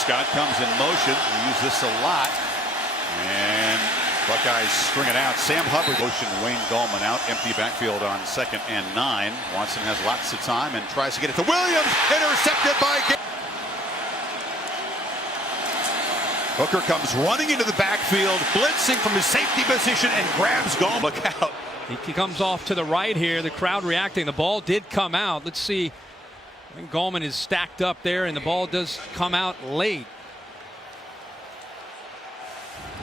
Scott comes in motion. We use this a lot. And Buckeyes string it out. Sam Hubbard. Motion Wayne Gallman out. Empty backfield on 2nd and 9. Watson has lots of time and tries to get it to Williams. Intercepted by Hooker comes running into the backfield, blitzing from his safety position and grabs Gallman. Look out. He comes off to the right here. The crowd reacting. The ball did come out. Let's see. I think Gallman is stacked up there, and the ball does come out late.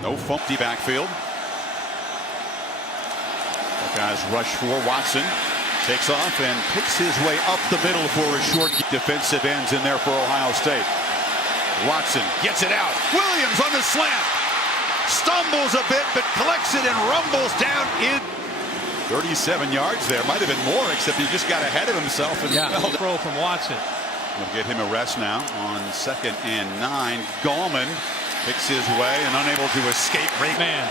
No funky backfield. Buckeyes rush for Watson. Takes off and picks his way up the middle for a short defensive ends in there for Ohio State. Watson gets it out. Williams on the slant. Stumbles a bit, but collects it and rumbles down in. 37 yards there. Might have been more, except he just got ahead of himself. And throw from Watson. We'll get him a rest now on 2nd and 9. Gallman picks his way and unable to escape. Man.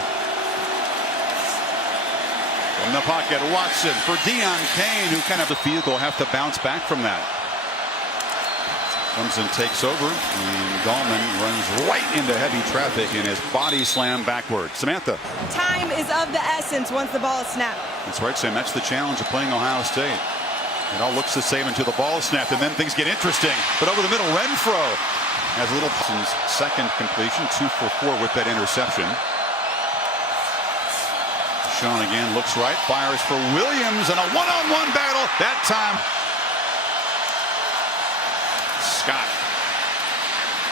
From the pocket, Watson for Deon Cain, who kind of the field will have to bounce back from that. Comes and takes over, and Gallman runs right into heavy traffic in his body slam backward. Samantha. Time is of the essence once the ball is snapped. That's right, Sam. That's the challenge of playing Ohio State. It all looks the same until the ball is snapped, and then things get interesting. But over the middle, Renfro has a little second completion, 2 for 4 with that interception. Sean again looks right, fires for Williams, and a one-on-one battle that time. Scott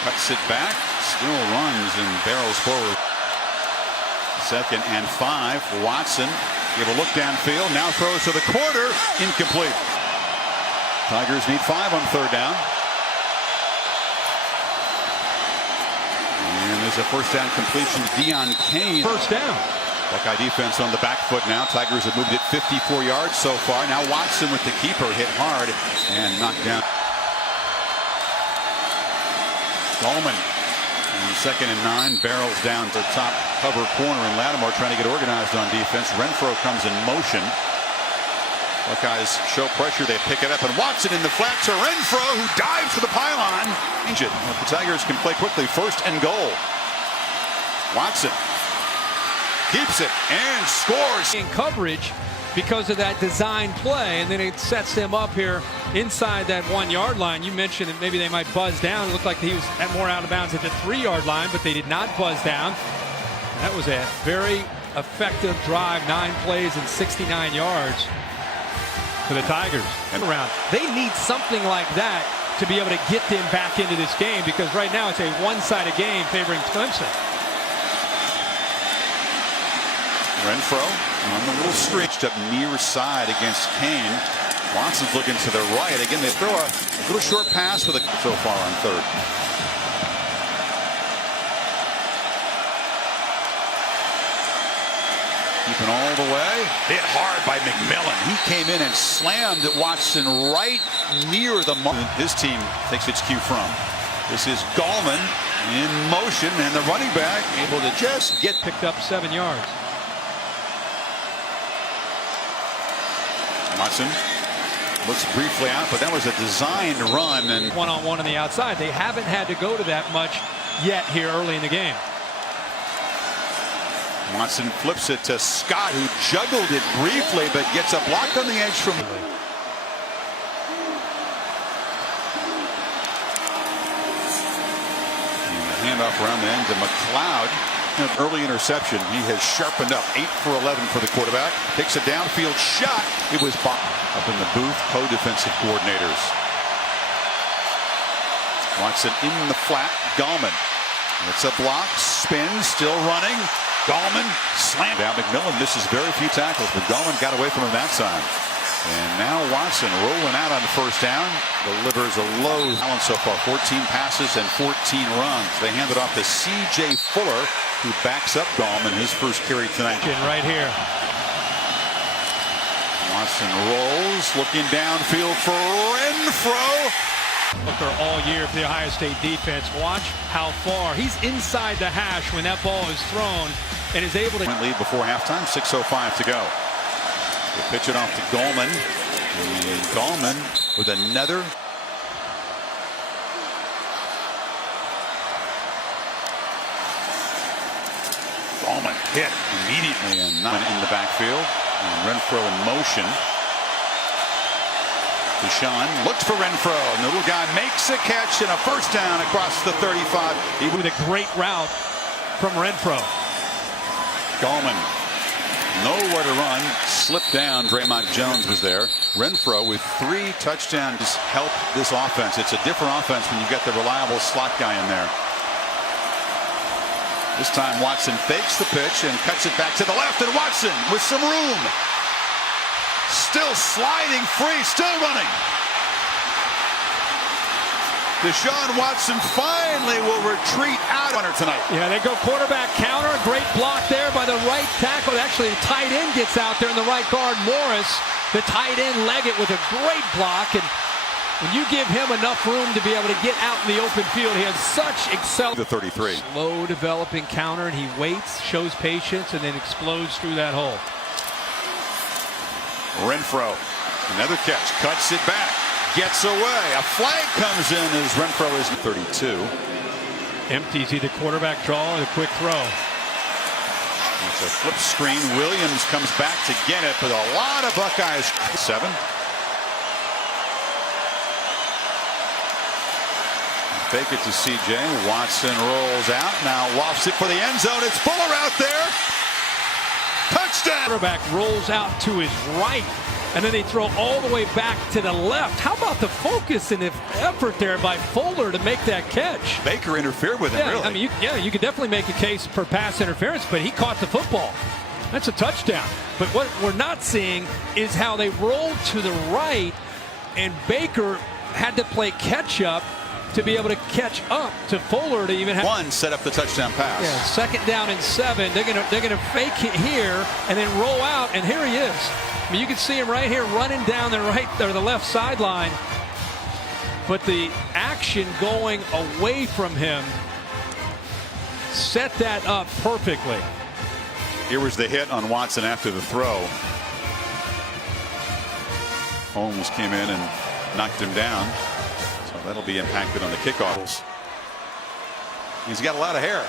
cuts it back, still runs and barrels forward. 2nd and 5. Watson give a look downfield, now throws to the corner, incomplete. Tigers need 5 on 3rd down. And there's a 1st down completion to Deon Cain. 1st down. Buckeye defense on the back foot now. Tigers have moved it 54 yards so far. Now Watson with the keeper hit hard and knocked down. Gallman on 2nd and 9 barrels down to the top cover corner, and Lattimore trying to get organized on defense. Renfro comes in motion. Buckeyes show pressure. They pick it up, and Watson in the flat to Renfro, who dives for the pylon. The Tigers can play quickly. 1st and goal. Watson keeps it and scores. In coverage because of that design play, and then it sets them up here inside that 1-yard line. You mentioned that maybe they might buzz down. It looked like he was more out of bounds at the 3-yard line, but they did not buzz down. That was a very effective drive, 9 plays and 69 yards for the Tigers. And around, they need something like that to be able to get them back into this game, because right now it's a one-sided game favoring Clemson. Renfro on the little stretched up near side against Cain. Watson's looking to the right. Again, they throw a little short pass for the so far on 3rd. Keeping all the way. Hit hard by McMillan. He came in and slammed at Watson right near the moment his team takes its cue from. This is Gallman in motion, and the running back able to just get picked up 7 yards. Watson looks briefly out, but that was a designed run. And one-on-one on the outside. They haven't had to go to that much yet here early in the game. Watson flips it to Scott, who juggled it briefly, but gets a block on the edge from. And the handoff around the end to McLeod. An early interception. He has sharpened up. 8 for 11 for the quarterback. Takes a downfield shot. It was up in the booth. Co-defensive coordinators. Watson in the flat. Gallman. It's a block. Spins. Still running. Gallman slammed out. McMillan misses very few tackles, but Gallman got away from him that time. And now Watson rolling out on the 1st down. Delivers a low balance so far. 14 passes and 14 runs. They hand it off to C.J. Fuller, who backs up Gallman, his first carry tonight. Right here. Watson rolls, looking downfield for Renfro. Hooker all year for the Ohio State defense. Watch how far. He's inside the hash when that ball is thrown and is able to lead before halftime. 6:05 to go. They pitch it off to Gallman. And Gallman with another. Gallman hit immediately and not in the backfield. And Renfro in motion. Deshaun looks for Renfro. And the little guy makes a catch and a first down across the 35. He with a great route from Renfro. Gallman nowhere to run. Slipped down. Draymond Jones was there. Renfro with 3 touchdowns help this offense. It's a different offense when you get the reliable slot guy in there. This time Watson fakes the pitch and cuts it back to the left, and Watson with some room. Still sliding free, still running. Deshaun Watson finally will retreat out on her tonight. Yeah, they go quarterback counter. Great block there by the right tackle. Actually, the tight end gets out there, and the right guard, Morris, the tight end, Leggett with a great block. And when you give him enough room to be able to get out in the open field, he has such The 33. slow developing counter, and he waits, shows patience, and then explodes through that hole. Renfro, another catch, cuts it back, gets away. A flag comes in as Renfro is 32. Empties either quarterback draw or the quick throw. It's a flip screen. Williams comes back to get it, but a lot of Buckeyes. 7. Fake it to CJ. Watson rolls out. Now lofts it for the end zone. It's Fuller out there. Touchdown. Quarterback rolls out to his right, and then they throw all the way back to the left. How about the focus and the effort there by Fuller to make that catch? Baker interfered with him, Yeah, really. I mean, you could definitely make a case for pass interference, but he caught the football. That's a touchdown. But what we're not seeing is how they rolled to the right, and Baker had to play catch up to be able to catch up to Fuller to even have one set up the touchdown pass. Yeah, 2nd down and 7. They're gonna fake it here and then roll out, and here he is. I mean, you can see him right here running down the right or the left sideline, but the action going away from him set that up perfectly. Here was the hit on Watson after the throw. Holmes came in and knocked him down. So that'll be impacted on the kickoffs. He's got a lot of hair.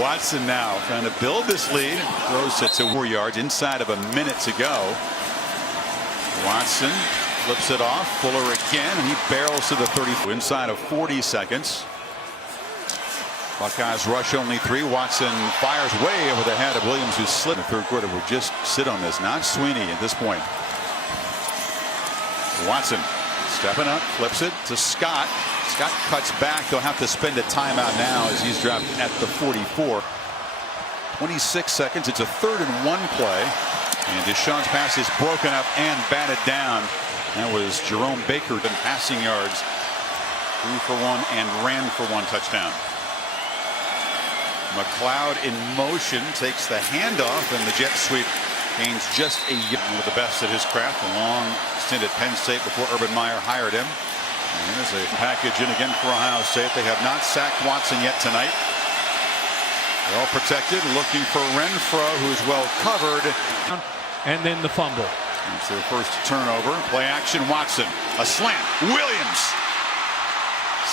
Watson now trying to build this lead. Throws it to 4 yards inside of a minute to go. Watson flips it off. Fuller again, and he barrels to the 30 inside of 40 seconds. Buckeyes rush only 3. Watson fires way over the head of Williams, who slipped in the 3rd quarter. Would just sit on this. Not Sweeney at this point. Watson stepping up, flips it to Scott. Scott cuts back. They'll have to spend a timeout now as he's dropped at the 44. 26 seconds. It's a 3rd and 1 play. And Deshaun's pass is broken up and batted down. That was Jerome Baker in passing yards. 3 for 1 and ran for 1 touchdown. McLeod in motion takes the handoff, and the jet sweep gains just a yard. One of the best at his craft. A long stint at Penn State before Urban Meyer hired him. And there's a package in again for Ohio State. They have not sacked Watson yet tonight. Well protected, looking for Renfro, who is well covered. And then the fumble. It's their first turnover. Play action, Watson. A slant. Williams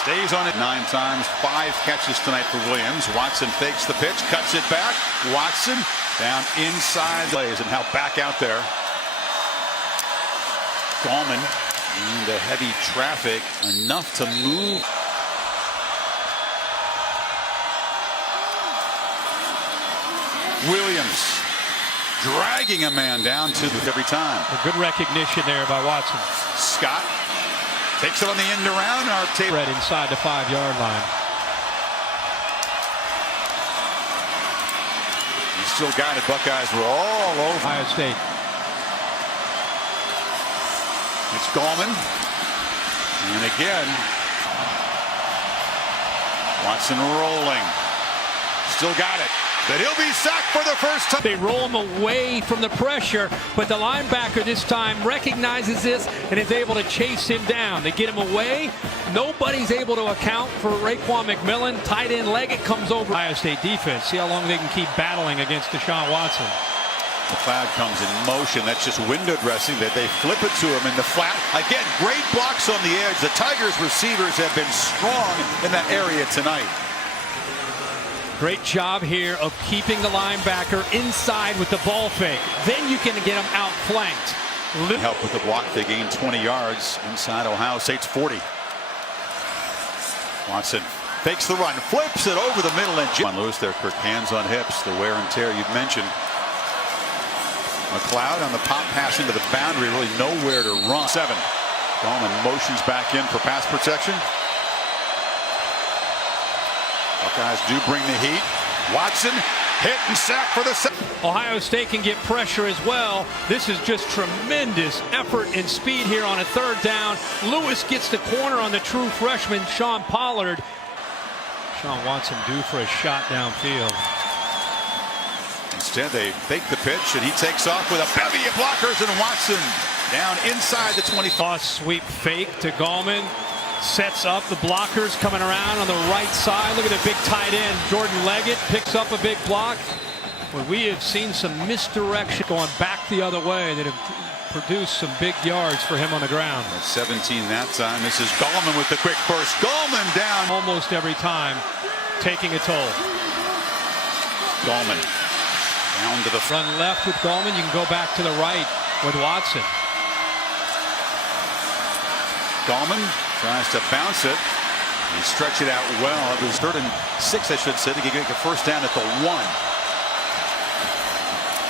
stays on it 9 times. 5 catches tonight for Williams. Watson fakes the pitch, cuts it back. Watson down inside plays, and now back out there. Gallman into heavy traffic, enough to move. Williams dragging a man down to the every time. A good recognition there by Watson. Scott takes it on the end around. Our tape Right inside the 5-yard line. He still got it. Buckeyes were all over Ohio State. It's Gallman. And again, Watson rolling. Still got it. But he'll be sacked for the first time. They roll him away from the pressure, but the linebacker this time recognizes this and is able to chase him down. They get him away. Nobody's able to account for Raekwon McMillan. Tight end Leggett comes over. Ohio State defense. See how long they can keep battling against Deshaun Watson. McLeod comes in motion. That's just window dressing. That they flip it to him in the flat. Again, great blocks on the edge. The Tigers receivers have been strong in that area tonight. Great job here of keeping the linebacker inside with the ball fake. Then you can get him outflanked. Help with the block. They gain 20 yards inside Ohio State's 40. Watson fakes the run, flips it over the middle, and John Lewis there, Kirk, hands on hips, the wear and tear you've mentioned. McLeod on the pop pass into the boundary, really nowhere to run. 7. Gallman motions back in for pass protection. Buckeyes do bring the heat. Watson hit and sack for the second. Ohio State can get pressure as well. This is just tremendous effort and speed here on a 3rd down. Lewis gets the corner on the true freshman, Sean Pollard. Sean Watson due for a shot downfield. Instead, they fake the pitch, and he takes off with a bevy of blockers, and Watson down inside the 20. Toss sweep fake to Gallman. Sets up the blockers coming around on the right side. Look at the big tight end. Jordan Leggett picks up a big block. Well, we have seen some misdirection going back the other way that have produced some big yards for him on the ground. At 17 that time. This is Gallman with the quick burst. Gallman down. Almost every time, taking a toll. Gallman down to the front. Run left with Gallman. You can go back to the right with Watson. Gallman tries to bounce it. He stretched it out well. It was 3rd and 6, I should say. He could get a first down at the 1.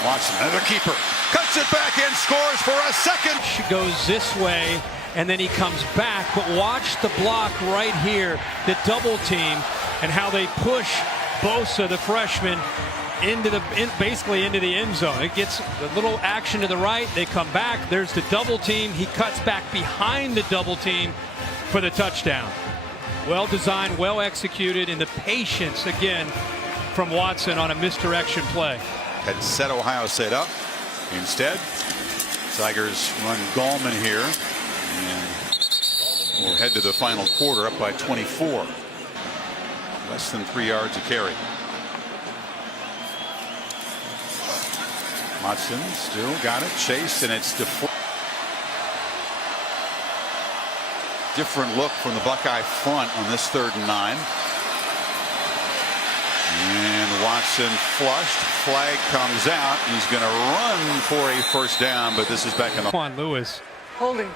Watson, another keeper, cuts it back in, scores for a second. She goes this way, and then he comes back. But watch the block right here, the double team, and how they push Bosa, the freshman, basically into the end zone. It gets a little action to the right. They come back. There's the double team. He cuts back behind the double team for the touchdown. Well designed, well executed, and the patience again from Watson on a misdirection play. Had set Ohio State up. Instead, Tigers run Gallman here, and we'll head to the final quarter up by 24. Less than 3 yards a carry. Watson still got it, chased, and it's different look from the Buckeye front on this 3rd and 9. And Watson flushed, flag comes out. He's going to run for a first down, but this is back in the. Juan Lewis. Holding.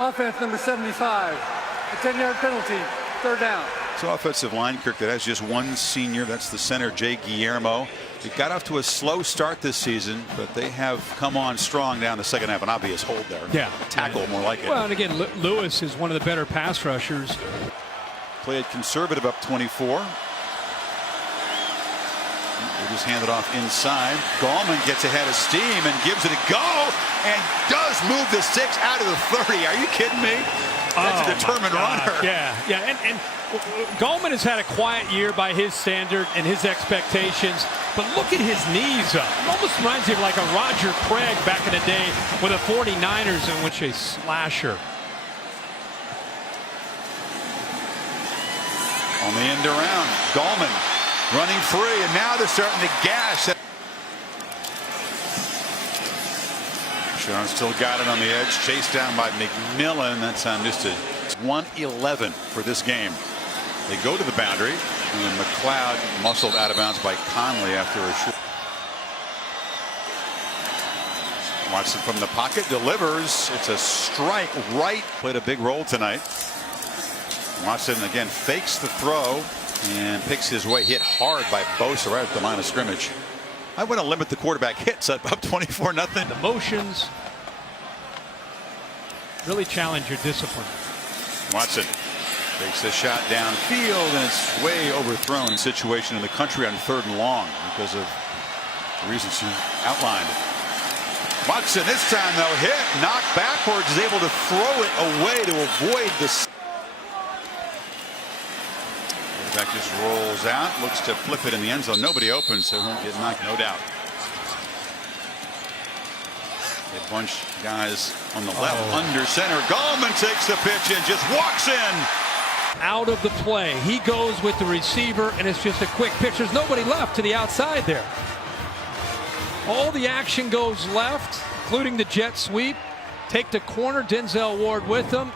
Offense number 75. A 10-yard penalty. 3rd down. It's an offensive line, Kirk, that has just one senior. That's the center, Jay Guillermo. They got off to a slow start this season, but they have come on strong down the second half. An obvious hold there. Yeah. Tackle more like it. Well, and again, Lewis is one of the better pass rushers. Played conservative up 24. They just hand it off inside. Gallman gets ahead of steam and gives it a go and does move the 6 out of the 30. Are you kidding me? That's a determined runner. Yeah. And Gallman has had a quiet year by his standard and his expectations, but look at his knees up. It almost reminds me of like a Roger Craig back in the day with the 49ers, in which a slasher. On the end around, Gallman running free, and now they're starting to gas. Sean still got it on the edge, chased down by McMillan. That time just a 1-11 for this game. They go to the boundary, and then McLeod muscled out of bounds by Conley after a shoot. Watson from the pocket delivers. It's a strike right. Played a big role tonight. Watson again fakes the throw and picks his way. Hit hard by Bosa right at the line of scrimmage. I want to limit the quarterback hits up 24-0. The motions really challenge your discipline. Watson takes a shot downfield, and it's way overthrown situation in the country on 3rd and long because of the reasons you outlined. Watson this time though hit, knocked backwards, is able to throw it away to avoid the. Quarterback just rolls out, looks to flip it in the end zone. Nobody open, so he won't get knocked, no doubt. A bunch of guys on the left under center. Gallman takes the pitch and just walks in. Out of the play. He goes with the receiver, and it's just a quick pitch. There's nobody left to the outside there. All the action goes left, including the jet sweep. Take the corner, Denzel Ward with them.